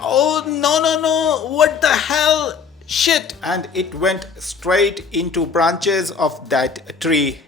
Oh, no, no, no, what the hell? Shit! And it went straight into branches of that tree.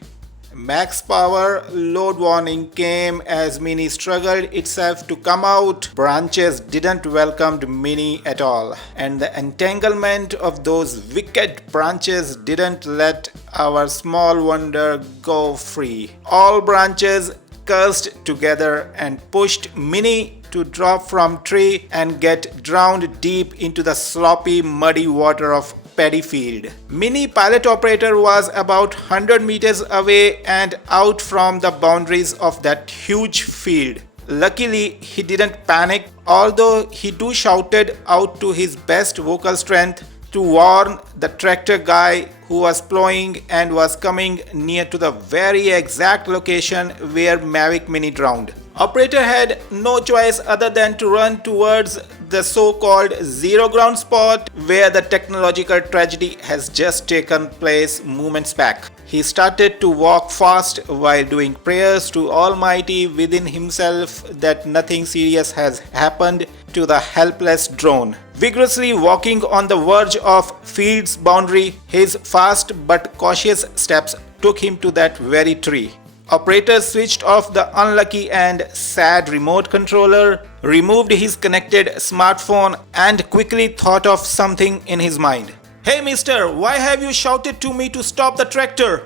Max power load warning came as Minnie struggled itself to come out. Branches didn't welcome Minnie at all, and the entanglement of those wicked branches didn't let our small wonder go free. All branches cursed together and pushed Minnie to drop from tree and get drowned deep into the sloppy muddy water of paddy field. Mini pilot operator was about 100 meters away and out from the boundaries of that huge field. Luckily, he didn't panic, although he too shouted out to his best vocal strength to warn the tractor guy who was plowing and was coming near to the very exact location where MAVIC Mini drowned. Operator had no choice other than to run towards the so-called zero ground spot where the technological tragedy has just taken place moments back. He started to walk fast while doing prayers to Almighty within himself that nothing serious has happened to the helpless drone. Vigorously walking on the verge of field's boundary, his fast but cautious steps took him to that very tree. Operator switched off the unlucky and sad remote controller, removed his connected smartphone, and quickly thought of something in his mind. Hey mister, why have you shouted to me to stop the tractor?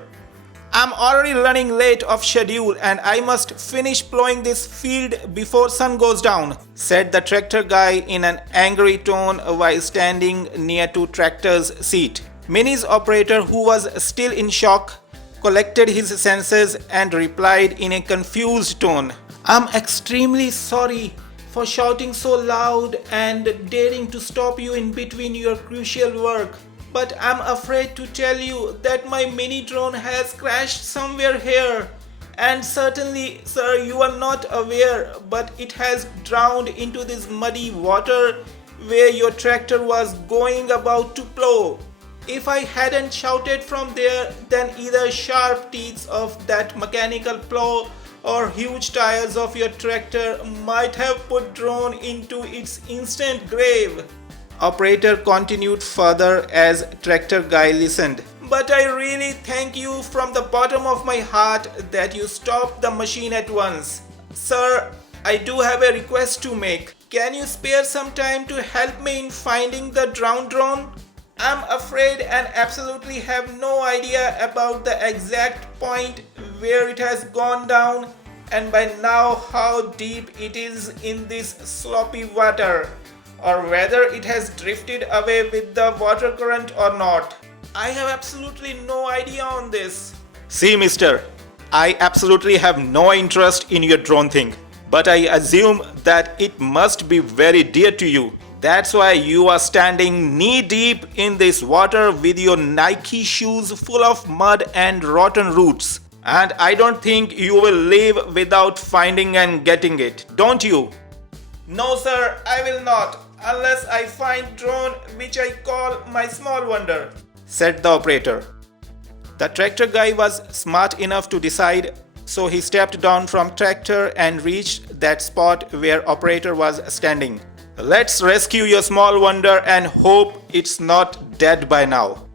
I'm already running late of schedule and I must finish plowing this field before sun goes down, said the tractor guy in an angry tone while standing near to tractor's seat. Mini's operator, who was still in shock, collected his senses and replied in a confused tone. I'm extremely sorry for shouting so loud and daring to stop you in between your crucial work. But I'm afraid to tell you that my mini drone has crashed somewhere here. And certainly, sir, you are not aware, but it has drowned into this muddy water where your tractor was going about to plow. If I hadn't shouted from there, then either sharp teeth of that mechanical plow or huge tires of your tractor might have put drone into its instant grave. Operator continued further as tractor guy listened. But I really thank you from the bottom of my heart that you stopped the machine at once. Sir, I do have a request to make. Can you spare some time to help me in finding the drowned drone? I'm afraid and absolutely have no idea about the exact point where it has gone down and by now how deep it is in this sloppy water, or whether it has drifted away with the water current or not. I have absolutely no idea on this. See, mister, I absolutely have no interest in your drone thing, but I assume that it must be very dear to you. That's why you are standing knee deep in this water with your Nike shoes full of mud and rotten roots. And I don't think you will leave without finding and getting it, don't you? No sir, I will not, unless I find drone which I call my small wonder, said the operator. The tractor guy was smart enough to decide, so he stepped down from tractor and reached that spot where operator was standing. Let's rescue your small wonder and hope it's not dead by now.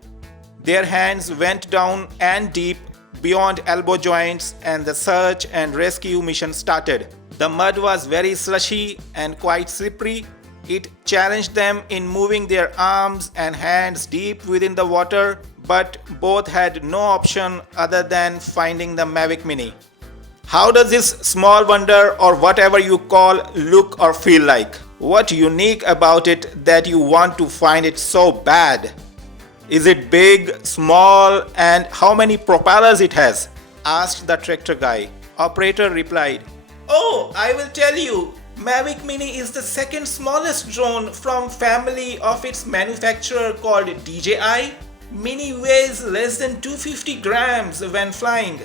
Their hands went down and deep beyond elbow joints and the search and rescue mission started. The mud was very slushy and quite slippery. It challenged them in moving their arms and hands deep within the water, but both had no option other than finding the MAVIC Mini. How does this small wonder or whatever you call look or feel like? What unique about it that you want to find it so bad? Is it big, small, and how many propellers it has? Asked the tractor guy. Operator replied, Oh, I will tell you. MAVIC Mini is the second smallest drone from family of its manufacturer called DJI. Mini weighs less than 250 grams when flying.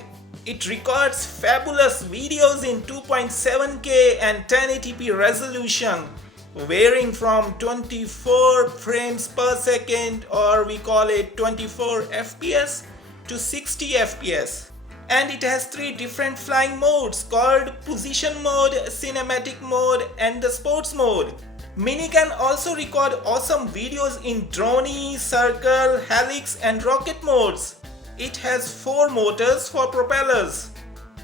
It records fabulous videos in 2.7K and 1080p resolution, varying from 24 frames per second, or we call it 24 FPS, to 60 FPS. And it has 3 different flying modes called position mode, cinematic mode, and the sports mode. Mini can also record awesome videos in drone, circle, helix and rocket modes. It has 4 motors for propellers.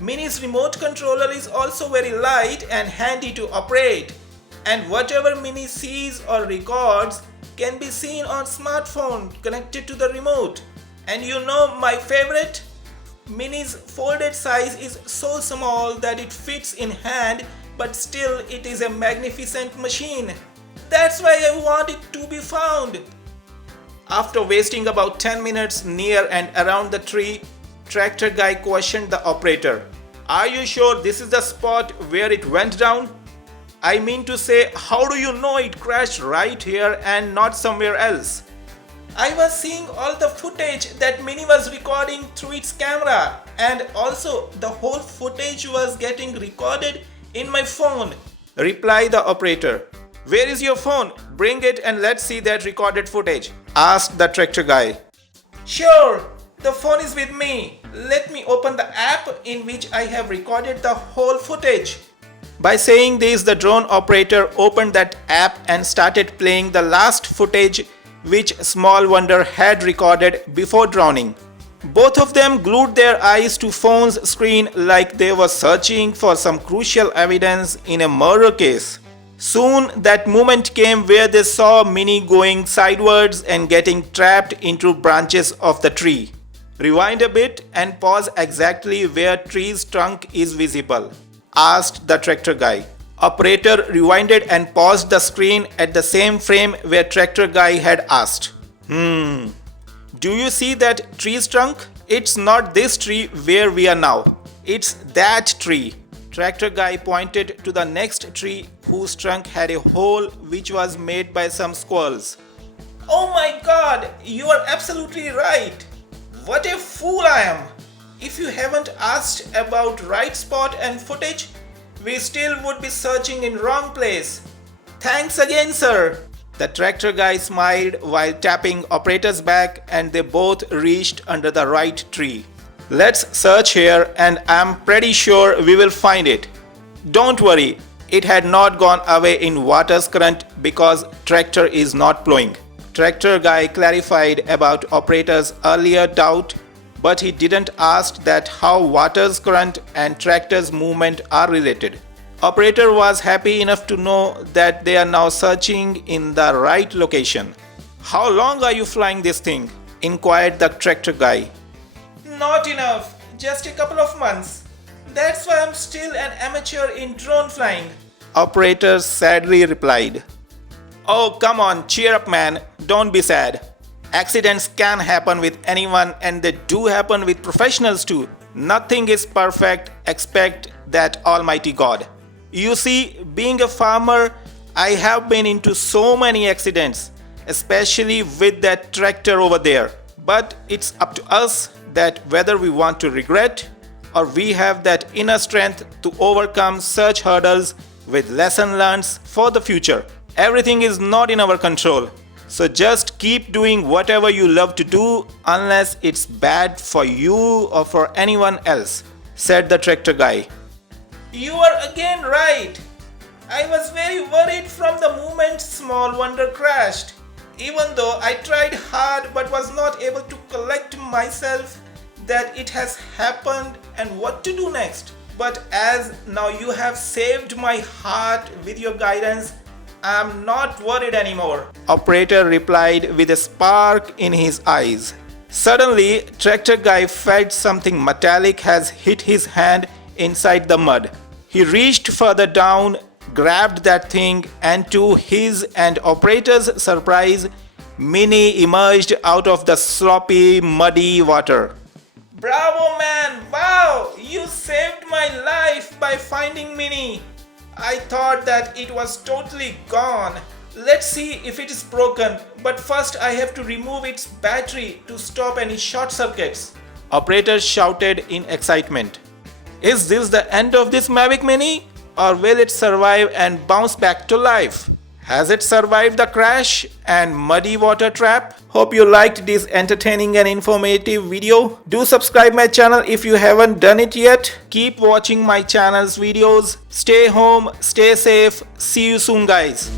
Mini's remote controller is also very light and handy to operate. And whatever Mini sees or records can be seen on smartphone connected to the remote. And you know my favorite? Mini's folded size is so small that it fits in hand, but still it is a magnificent machine. That's why I want it to be found. After wasting about 10 minutes near and around the tree, tractor guy questioned the operator. Are you sure this is the spot where it went down? I mean to say, how do you know it crashed right here and not somewhere else? I was seeing all the footage that Mini was recording through its camera, and also the whole footage was getting recorded in my phone, replied the operator. Where is your phone? Bring it and let's see that recorded footage, asked the tractor guy. Sure, the phone is with me. Let me open the app in which I have recorded the whole footage. By saying this, the drone operator opened that app and started playing the last footage which Small Wonder had recorded before drowning. Both of them glued their eyes to phone's screen like they were searching for some crucial evidence in a murder case. Soon that moment came where they saw Mini going sideways and getting trapped into branches of the tree. Rewind a bit and pause exactly where tree's trunk is visible, asked the tractor guy. Operator rewinded and paused the screen at the same frame where tractor guy had asked. Do you see that tree's trunk? It's not this tree where we are now. It's that tree. Tractor guy pointed to the next tree whose trunk had a hole which was made by some squirrels. Oh my god, you are absolutely right. What a fool I am. If you haven't asked about right spot and footage, we still would be searching in wrong place. Thanks again, sir. The tractor guy smiled while tapping operator's back, and they both reached under the right tree. Let's search here and I'm pretty sure we will find it. Don't worry, it had not gone away in water's current because tractor is not plowing. Tractor guy clarified about operator's earlier doubt, but he didn't ask that how water's current and tractor's movement are related. Operator was happy enough to know that they are now searching in the right location. How long are you flying this thing? Inquired the tractor guy. Not enough, just a couple of months. That's why I'm still an amateur in drone flying. Operator sadly replied. Oh, come on, cheer up, man. Don't be sad. Accidents can happen with anyone and they do happen with professionals too. Nothing is perfect except that Almighty God. You see, being a farmer, I have been into so many accidents, especially with that tractor over there. But it's up to us that whether we want to regret or we have that inner strength to overcome such hurdles with lesson learned for the future. Everything is not in our control. So just keep doing whatever you love to do unless it's bad for you or for anyone else, said the tractor guy. You are again right. I was very worried from the moment Small Wonder crashed. Even though I tried hard but was not able to collect myself that it has happened and what to do next. But as now you have saved my heart with your guidance, I'm not worried anymore, operator replied with a spark in his eyes. Suddenly, tractor guy felt something metallic has hit his hand inside the mud. He reached further down, grabbed that thing, and to his and operator's surprise, Mini emerged out of the sloppy, muddy water. Bravo, man! Wow! You saved my life by finding Mini. I thought that it was totally gone. Let's see if it is broken, but first I have to remove its battery to stop any short circuits. Operator shouted in excitement. Is this the end of this MAVIC Mini? Or will it survive and bounce back to life? Has it survived the crash and muddy water trap? Hope you liked this entertaining and informative video. Do subscribe my channel if you haven't done it yet. Keep watching my channel's videos. Stay home, stay safe. See you soon, guys.